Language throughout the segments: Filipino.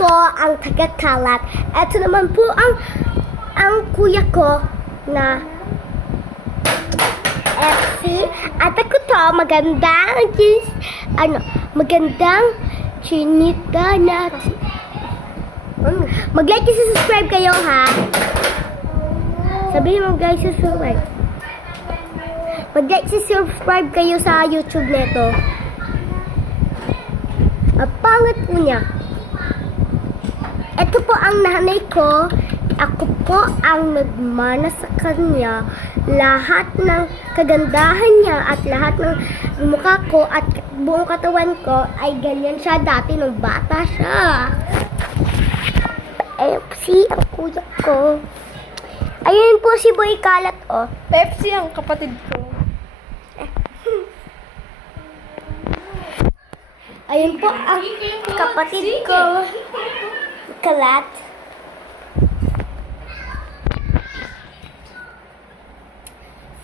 ako ang taga-kalat. Ito naman po ang kuya ko na FC. At ako to, magandang chinita na. Mag-like and subscribe kayo, ha? Sabihin mo, guys, subscribe. Mag-like and subscribe kayo sa YouTube neto. Ang pangit po niya. Ito po ang nanay ko. Ako po ang nagmana sa kanya. Lahat ng kagandahan niya at lahat ng mukha ko at buong katawan ko ay ganyan siya dati nung bata siya. FC ang kuya ko. Ayun po si Boy Kalat, oh. Pepsi ang kapatid ko. Ayun po ang kapatid ko. Kalat.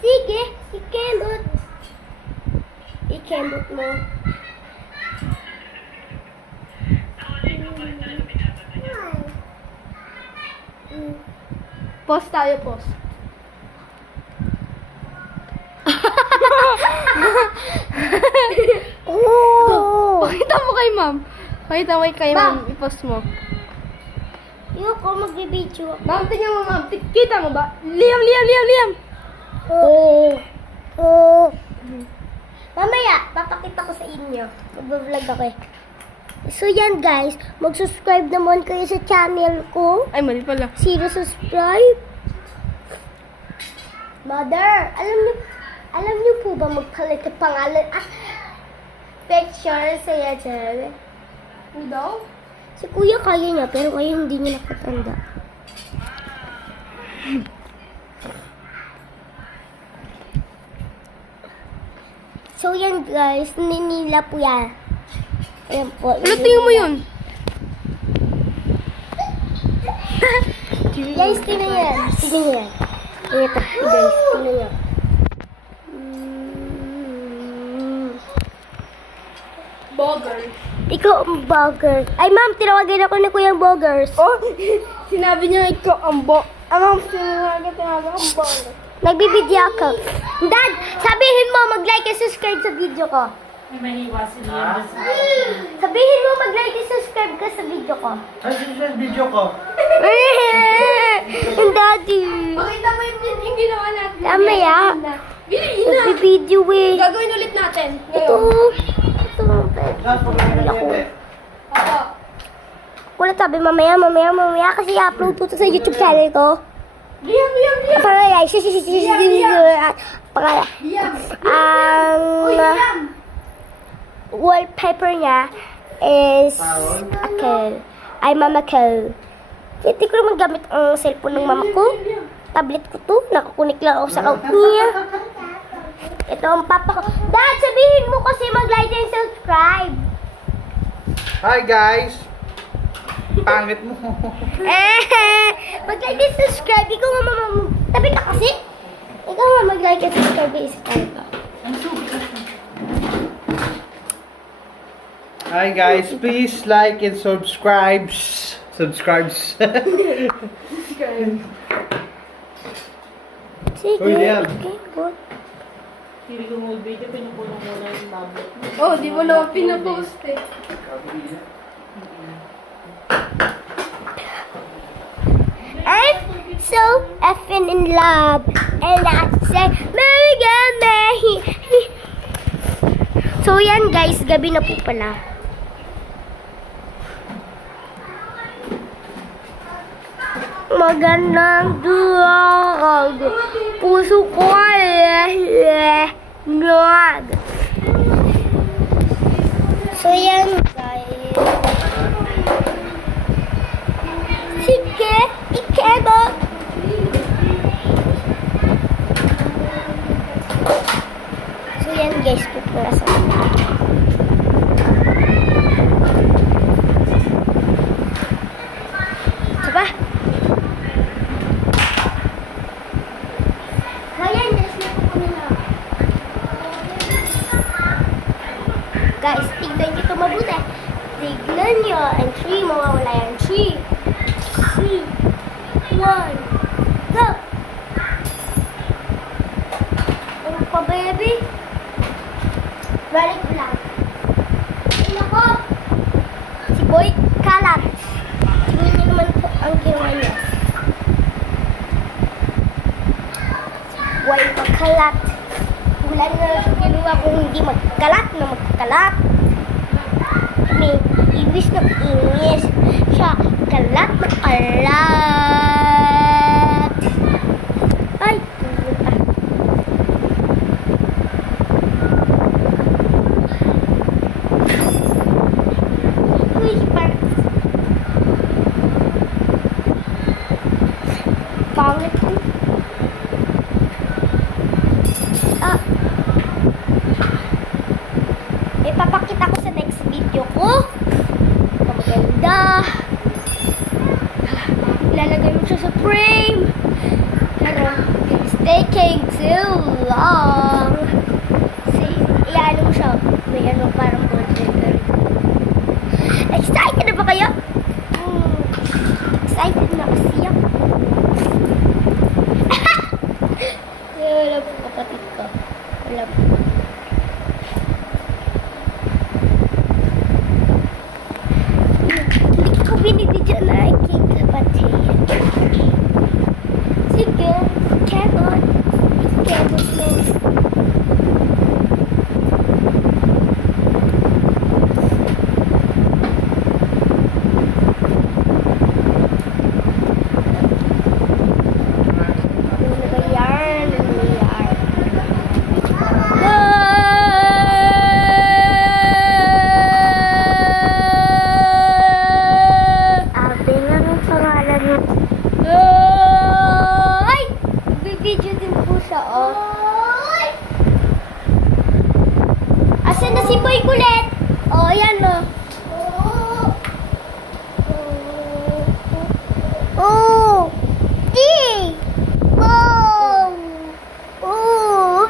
Sige, ikembot. Ikembot mo. Post tayo, post. Oh! Pakita mo kay ma'am. Pakita mo kay ma'am. I-post mo. Ayoko magbibideo. Ma'am, tingnan mo ma'am. Kita mo ba? Liam! Oh. Oh. Mamaya, papakita ko sa inyo. Mag-vlog ako eh. So yan guys, mag-subscribe naman kayo sa channel ko. Ay, mali pala. Zero subscribe. Mother, alam niyo po ba magpalit ng pangalan at picture sa yan? Ano daw? Si kuya kaya niya, pero kayo hindi niya nakatanda. So yan guys, ninila po yan. Ayan po. Ano tingin mo yun? Guys, tingnan yan. Tingnan yan. Ito, guys, tingnan yan. Bogger. Ikaw ang bogger. Ay ma'am, tinawagin ako ni Kuya Boggers. Oh, sinabi niya ikaw ang Anong sinabi ang bogger? Nagbibideo ako. Dad, sabihin mo mag-like and subscribe sa video ko. Sabihin mo mag-like and subscribe ka sa video ko. Ay, sa video ko. Ang daddy. Pakita mo yung ginawa natin. Tama ya. Giliin na. Nagbibideo eh. Gagawin ulit natin. Ito. Ngayon. Ito. Tapos pag Ako. Opo. Wala sabi mamaya kasi i-upload ko to sa YouTube channel ko. Liam. Pangalay. Pangalay. Liam. Ang Liam. wallpaper niya is ako. Ay, mama ko. Hindi ko naman gamit ang cellphone ng mama ko. Tablet ko to. Nakakunik lang ako sa account niya. Ito ang papa ko. Dad, sabihin mo kasi mag-like and subscribe. Hi guys! Pangit mo. Mag-like and subscribe. Ikaw nga tabi ka kasi. Ikaw nga mag-like and subscribe. Isa tayo ka. Hi guys, please like and subscribe. Sige. Uy, Liam. Okay, good. Oh, di mo naman pinapost eh. I'm so effing in love. And I say, Mary Gay. So yan guys, gabi na po pala. Magandang duwag. Puso ko ay nuwag. So yan guys. Sige, ikebo. So yan guys, pupura sa diba? Ayan, guys, may kukunin na. Guys, tignan nyo ito mabuti. Tignan nyo. And 3, mawawala yan. 3, 2, 1, go! Ano pa, baby? Balik lang. Ano ko? Si Boy Kalat. Tingnan niyo naman po ang ginawa niya. Boy Kalat. Wala na ginawa kung hindi magkalat na magkalat. May English na English. Siya, kalat na kalat. Ay, puta. Uy, parang pangit ko. Ah. Ipapakita ko sa next video ko. Ang maganda. Ilalagay mo siya sa frame. Pero, it's taking too long. Kasi, iano mo siya. May ano, parang border. Excited na ba kayo? Excited na kasi ako. Wala po kapatid ko. Wala po. Hindi ko binibidyo na aking kapatid. Sige, kemot. Kemot mo. Ano ba yan? Ano ba yan? Ate nga ang pangalan mo. Ay! Nagbibideo din po siya, oh. Asan na si Boy Kulit? Oh, ayan, oh. Oh! Di! Oh! Oh!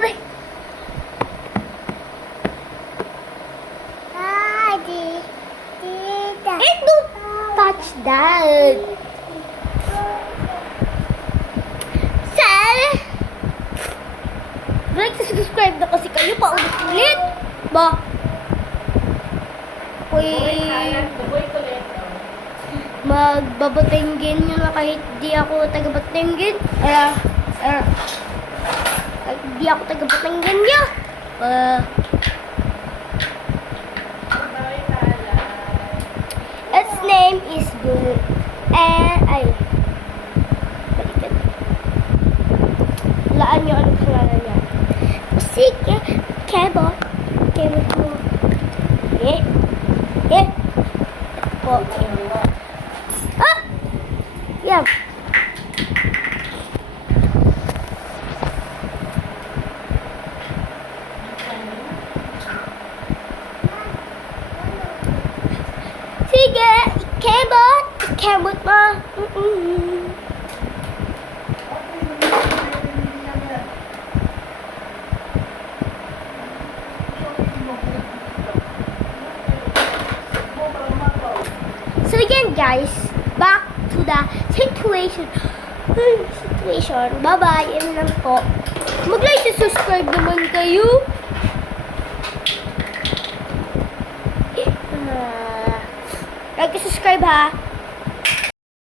And don't touch that. Sir! Like to subscribe na kasi kayo pa ulit. Ba? Uy. Magbabatenggin nyo na kahit di ako taga-batenggin. Kahit di ako taga-batenggin nyo. Its name is Blue. Ay. Balikan. Laan nyo anong pangalan niya. Sige. Kebo. Kebo mo. Eh. Eh. Po. Ah! Yeah. Sige, kebot. Kebot mo. So again, guys, back to the situation. Bye-bye. Yan lang po. Mag-like and subscribe naman kayo. Like and subscribe ha.